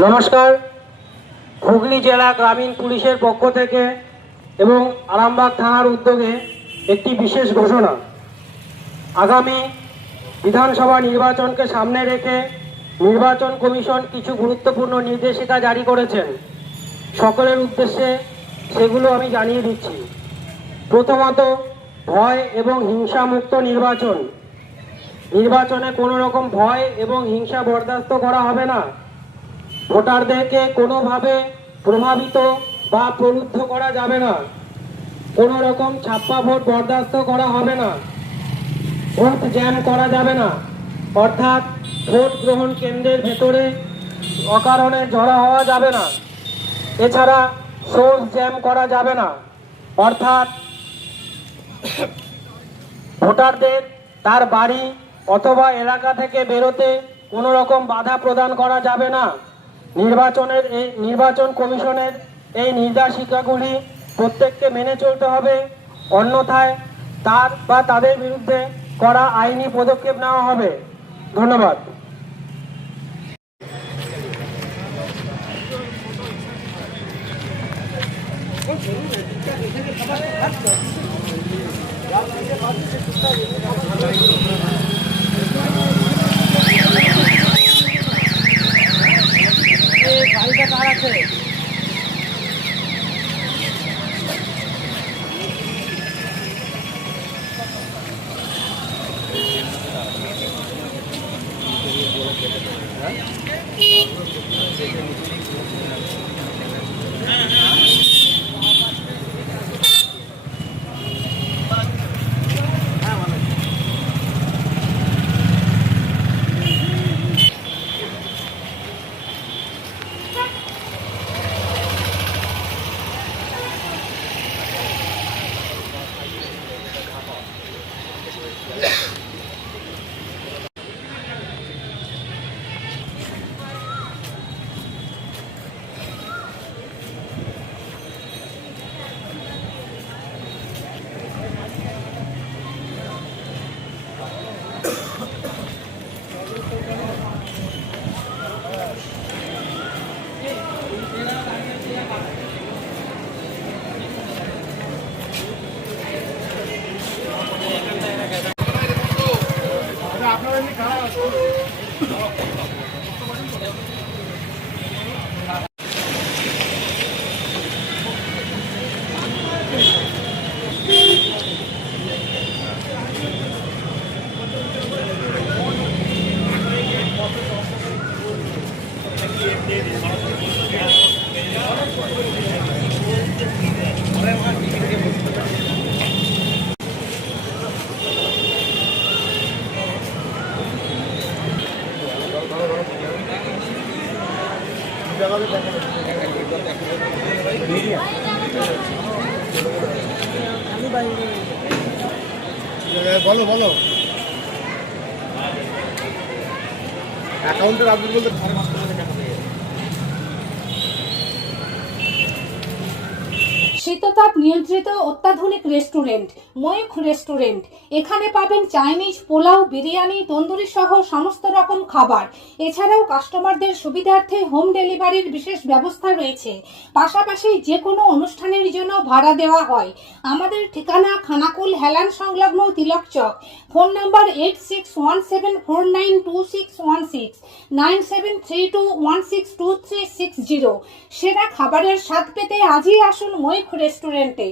নমস্কার। হুগলি জেলা গ্রামীণ পুলিশের পক্ষ থেকে এবং আরামবাগ থানার উদ্যোগে একটি বিশেষ ঘোষণা। আগামী বিধানসভা নির্বাচনকে সামনে রেখে নির্বাচন কমিশন কিছু গুরুত্বপূর্ণ নির্দেশিকা জারি করেছেন। সকলের উদ্দেশ্যে সেগুলো আমি জানিয়ে দিচ্ছি। প্রথমত, ভয় এবং হিংসামুক্ত নির্বাচন। নির্বাচনে কোনো রকম ভয় এবং হিংসা বরদাস্ত করা হবে না। ভোটারদেরকে কোনোভাবে প্রভাবিত বা প্রলুব্ধ করা যাবে না। কোনো রকম ছাপ্পা ভোট বরদাস্ত করা হবে না। ভোট জ্যাম করা যাবে না, অর্থাৎ ভোট গ্রহণ কেন্দ্রের ভেতরে অকারণে জড়ো হওয়া যাবে না। এছাড়া সোর্স জ্যাম করা যাবে না, অর্থাৎ ভোটারদের তার বাড়ি অথবা এলাকা থেকে বেরোতে কোনো রকম বাধা প্রদান করা যাবে না। নির্বাচন কমিশনের এই নির্দেশিকাগুলি প্রত্যেককে মেনে চলতে হবে, অন্যথায় তার বা তাদের বিরুদ্ধে কড়া আইনি পদক্ষেপ নেওয়া হবে। ধন্যবাদ। গাড়িটা কার আছে? বলো বলো অ্যাকাউন্টের আপডেট বলতে শীততাপ নিয়ন্ত্রিত অত্যাধুনিক রেস্টুরেন্ট ময়ূখ রেস্টুরেন্ট। এখানে পাবেন চাইনিজ, পোলাও, বিরিয়ানি, তন্দুরি সহ সমস্ত রকম খাবার। এছাড়াও কাস্টমারদের সুবিধার্থে হোম ডেলিভারির বিশেষ ব্যবস্থা রয়েছে। পাশাপাশি যে কোনো অনুষ্ঠানের জন্য ভাড়া দেওয়া হয়। আমাদের ঠিকানা খানাকুল হেলান সংলগ্ন তিলক চক। Phone number 8617492616 9732162360। সেরা খাবারের স্বাদ পেতে আজই আসুন ময়ূখ রেস্টুরেন্টে।